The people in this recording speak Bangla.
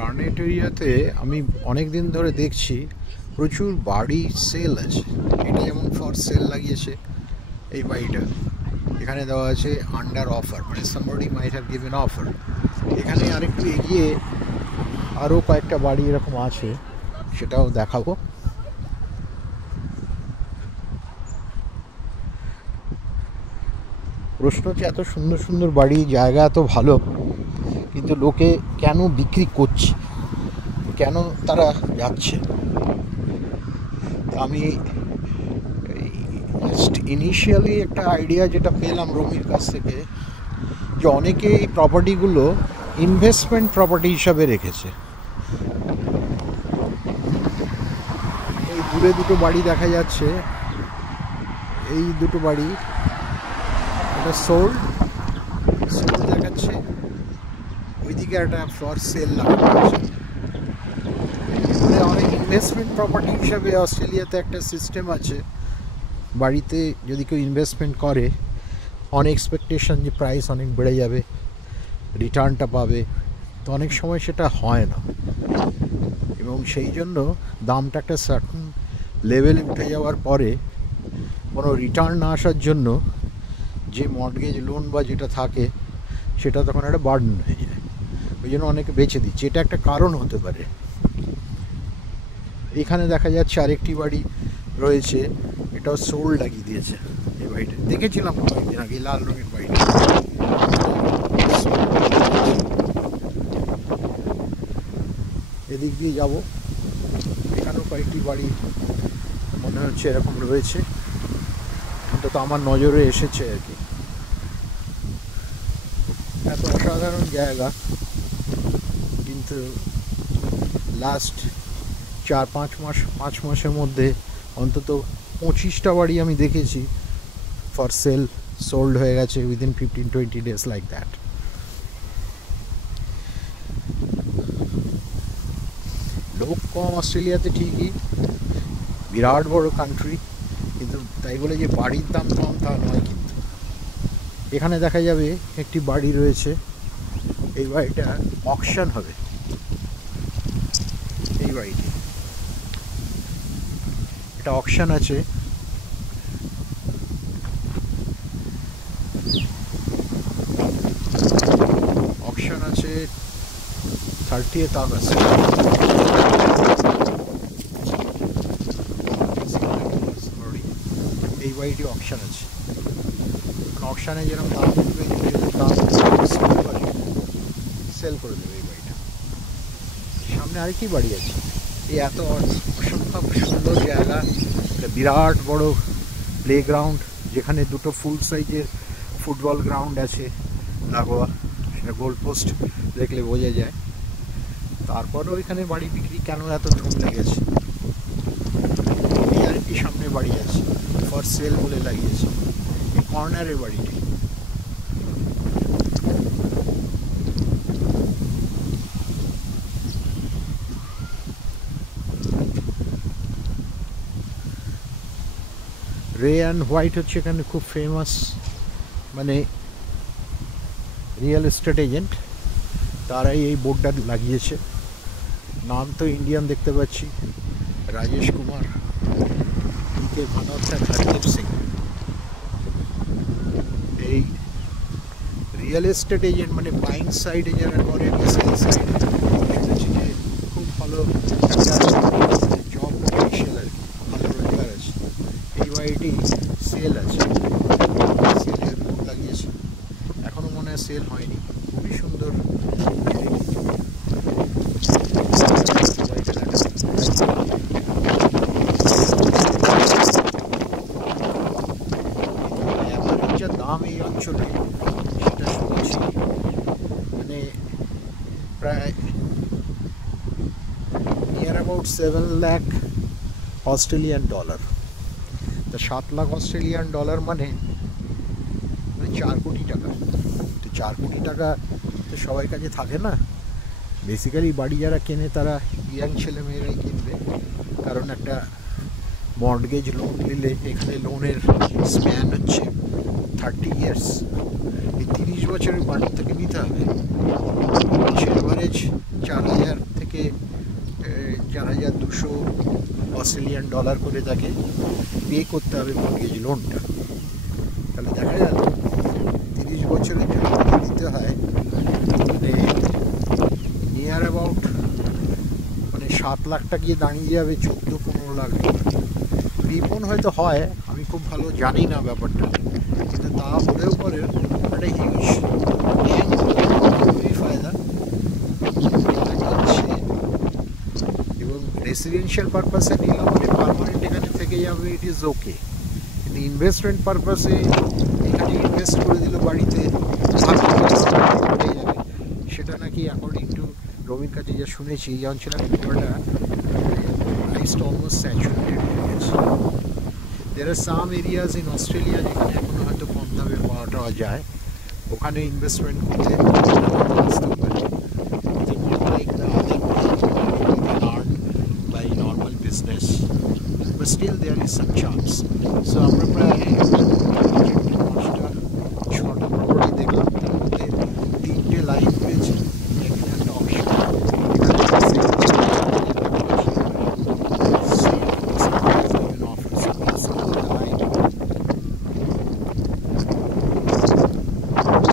টার্নেট এরিয়াতে আমি অনেক দিন ধরে দেখছি প্রচুর বাড়ি সেল আছে। এটা যেমন ফর সেল লাগিয়েছে এই বাড়িটা, এখানে দেওয়া আছে আন্ডার অফার, মানে somebody might have given offer। এখানে আরেকটু এগিয়ে আরও কয়েকটা বাড়ি এরকম আছে, সেটাও দেখাবো। প্রশ্ন হচ্ছে এত সুন্দর সুন্দর বাড়ি, জায়গা এত ভালো, কিন্তু লোকে কেন বিক্রি করছে, কেন তারা যাচ্ছে? আমি ইনিশিয়ালি একটা আইডিয়া যেটা পেলাম রমির কাছ থেকে, যে অনেকে এই প্রপার্টিগুলো ইনভেস্টমেন্ট প্রপার্টি হিসাবে রেখেছে। এই দূরে দুটো বাড়ি দেখা যাচ্ছে, এই দুটো বাড়ি, এটা সোল্ড দেখাচ্ছে, ওইদিকে একটা ফর সেল লাগানো আছে। অনেক ইনভেস্টমেন্ট প্রপার্টি হিসাবে অস্ট্রেলিয়াতে একটা সিস্টেম আছে, বাড়িতে যদি কেউ ইনভেস্টমেন্ট করে অন এক্সপেকটেশন যে প্রাইস অনেক বেড়ে যাবে, রিটার্নটা পাবে, তো অনেক সময় সেটা হয় না, এবং সেই জন্য দামটা একটা সার্টেন লেভেলে উঠে যাওয়ার পরে কোনো রিটার্ন না আসার জন্য যে মর্টগেজ লোন বা যেটা থাকে সেটা তখন একটা বার্ডেন হয়ে যায়, ওই জন্য অনেকে বেচে দিচ্ছে। এটা একটা কারণ হতে পারে। এখানে দেখা যাচ্ছে আরেকটি বাড়ি রয়েছে, এটাও সোল্ড লাগিয়ে দিয়েছে। এই বাড়িটা দেখেছিলাম কয়েকদিন আগে, লাল রঙের বাড়িটা। এদিক দিয়ে যাব, এখানেও কয়েকটি বাড়ি মনে হচ্ছে এরকম রয়েছে, অন্তত আমার নজরে এসেছে আর কি। এত অসাধারণ জায়গা, কিন্তু লাস্ট 4-5 মাসের মধ্যে অন্তত 25টা বাড়ি আমি দেখেছি ফর সেল সোল্ড হয়ে গেছে উইদিন 15-20 days লাইক দ্যাট। লোক কম অস্ট্রেলিয়াতে ঠিকই, বিরাট বড় কান্ট্রি, কিন্তু তাই বলে যে বাড়ির দাম কম তা নয়। কিন্তু এখানে দেখা যাবে একটি বাড়ি রয়েছে, এই বাড়িটা অকশন হবে। এই বাড়িটি, এটা অকশন আছে, অকশন আছে 30th August। এই বাড়িটি অকশন আছে, অকশানে যেরকম দাম উঠবে দাম সেল করে দেবে এই বাড়িটা। সামনে আরেকটি বাড়ি আছে। এই এত অসম্ভব সুন্দর জায়গা, বিরাট বড় প্লেগ্রাউন্ড, যেখানে দুটো ফুল সাইজের ফুটবল গ্রাউন্ড আছে লাগোয়া, সেটা গোল পোস্ট দেখলে বোঝা যায়। তারপরেও এখানে বাড়ি বিক্রি কেন এত ধুম লেগেছে? এই আরেকটি সামনে বাড়ি আছে, ফর সেল বলে লাগিয়েছে, এই কর্নারের বাড়িটি। রে অ্যান্ড হোয়াইট হচ্ছে এখানে খুব ফেমাস, মানে রিয়েল এস্টেট এজেন্ট, তারাই এই বোর্ডটা লাগিয়েছে। নাম তো ইন্ডিয়ান দেখতে পাচ্ছি, রাজেশ কুমার, কে ভানোত্তা, হরদীপ সিং। এই রিয়েল এস্টেট এজেন্ট মানে বাইং সাইডে যারা করে, সেল সাইডে, যে খুব ভালো একটা জব পোটেনশিয়াল আর কি, ভালো রোজগার আছে। এই বাড়িটি সেল আছে, সেলের বোর্ড লাগিয়েছে, এখনো মনে হয় সেল হয়নি। খুবই সুন্দর দাম এই অঞ্চলে, সেটা শুনছি মানে প্রায় near about 7 lakh Australian dollar. তা 7 লাখ অস্ট্রেলিয়ান ডলার মানে 4 কোটি টাকা। তো 4 কোটি টাকা তো সবার কাছে থাকে না। বেসিক্যালি বাড়ি যারা কেনে তারা ইয়াং ছেলেমেয়েরাই কিনবে, কারণ একটা মর্টগেজ লোন নিলে এখানে লোনের স্প্যান হচ্ছে 30 years। এই 30 বছরের বাড়ি থেকে নিতে হবে, এভারেজ 4,000 অস্ট্রেলিয়ান ডলার করে তাকে পে করতে হবে মর্গেজ লোনটা। তাহলে দেখা গেল 30 বছরের জন্য তাকে দিতে হয় মানে নিয়ার অ্যাবাউট মানে 7 লাখটা গিয়ে দাঁড়িয়ে যাবে 14-15 লাখ ডলার। রিপন হয়তো হয়, আমি খুব ভালো জানি না ব্যাপারটা, কিন্তু তা হলেও পরে একটা হিউজ খুবই ফায়দা হচ্ছে। এবং রেসিডেন্সিয়াল পারপাসে নিলাম মানে পারমানেন্ট এখানে থেকে যাবে, ইট ইজ ওকে। কিন্তু ইনভেস্টমেন্ট পারপাসে এখানে ইনভেস্ট করে দিল বাড়িতে যাবে, সেটা নাকি অ্যাকর্ডিং টু রবির কাছে যা শুনেছি এই অঞ্চলে পুরোটা প্রাইসটা অলমোস্ট স্যাচুরেটেড হয়ে গেছে। দের আর সাম এরিয়াজ ইন অস্ট্রেলিয়া যেখানে এখনো হয়তো কম দামে পাওয়া যায়, ওখানে ইনভেস্টমেন্ট করতে আসতে পারে। Like the other you can earn by normal business, but still there is some chance. So আমরা প্রায়